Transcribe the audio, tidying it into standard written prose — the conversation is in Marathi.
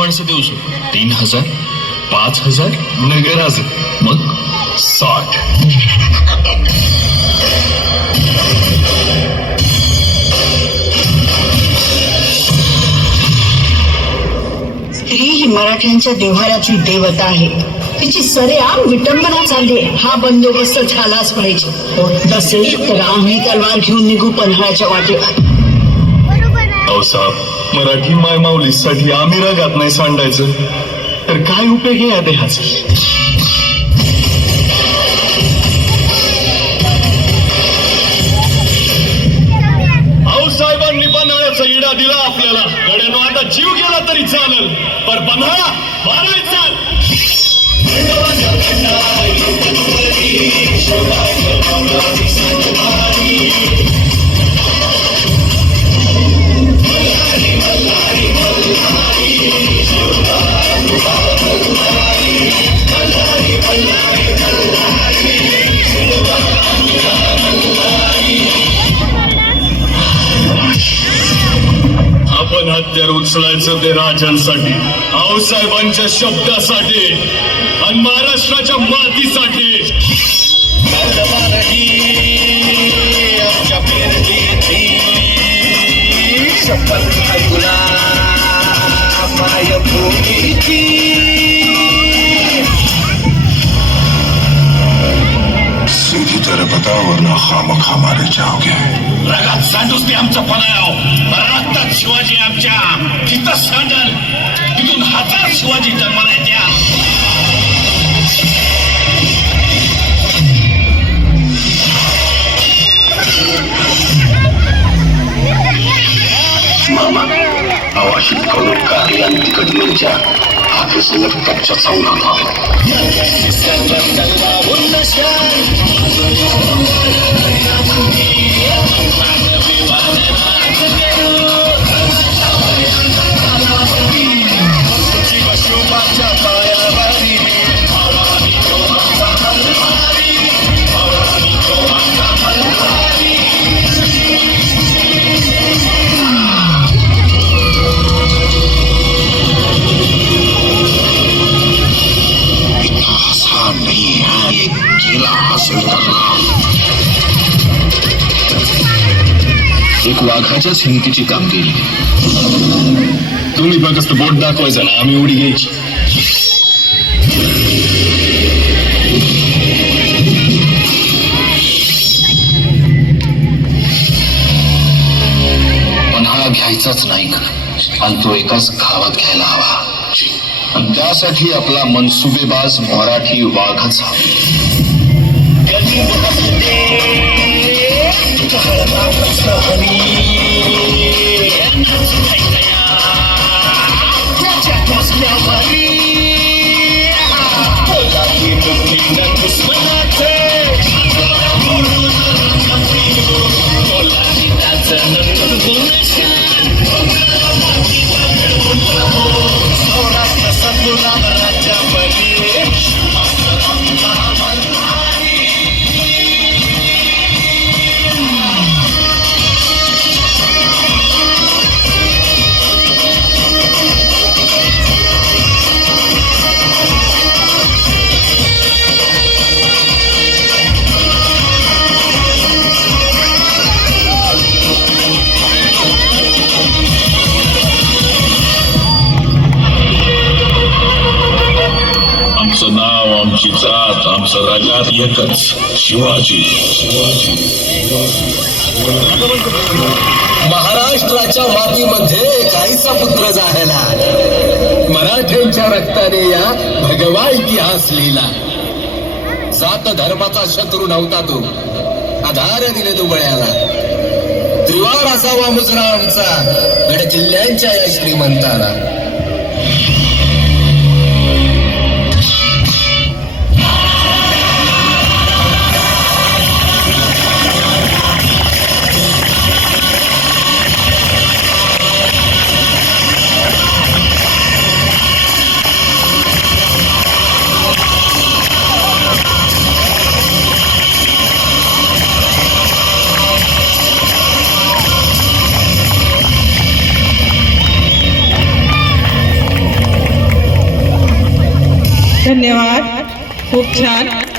माणसं देऊ शकतो. 3000, 5000 नगराज, मग 60. स्त्री ही मराठ्यांच्या देव्हाऱ्याची देवता आहे. तिची सरेआम विटंबना चालली. हा बंदोबस्त झालाच पाहिजे. होत नसेल तर आम्ही तलवार घेऊन निघू पन्हाळ्याच्या वाटेवर. साहेब, मराठी मायमाऊलीसाठी आम्ही रगात नाही सांडायचं तर काय उपयोग आहे या देहाचा? साहेबांनी पन्हाळ्याचा इडा दिला आपल्याला. गड्यानो आता जीव गेला तरी चालेल, पण पन्हाळा मारायचा. आपण हत्यार उचलायचं ते राजांसाठी, आऊसाहेबांच्या शब्दासाठी आणि महाराष्ट्राच्या मातीसाठी. सीधी तरह बताओ वरना खामखा मारे जाओगे. रगात सांडूच ते आमचं पणाव. रक्तात शिवाजी आमच्या तिथं सांडल. तिथून 1000 शिवाजी जन्माला. मामा आवाशित करून कारी आणि तिकट मिरच्या आगे सलग कच्चा चावला खावा. एक वाघाच्याच हिमतीची कामगिरी. तुम्ही फक्त बोट दाखवायचं ना, आम्ही उडी घ्यायची. पन्हाळा घ्यायचाच नाही का, आणि तो एकाच गावात घ्यायला हवा. आणि त्यासाठी आपला मनसुबेबाज मराठी वाघच हवा. आमचं नाव, आमची जात, आमचं राजात एकच, शिवाजी. महाराष्ट्राच्या मातीमध्ये काहीचा पुत्र जायला. मराठ्यांच्या रक्ताने या भगवा इतिहास लिहिला. जात धर्माचा शत्रू नव्हता तो, आधार दिले दुबळ्याला. त्रिवार असावा मुजरा आमचा गड किल्ल्यांच्या या श्रीमंताला. धन्यवाद. खूप छान.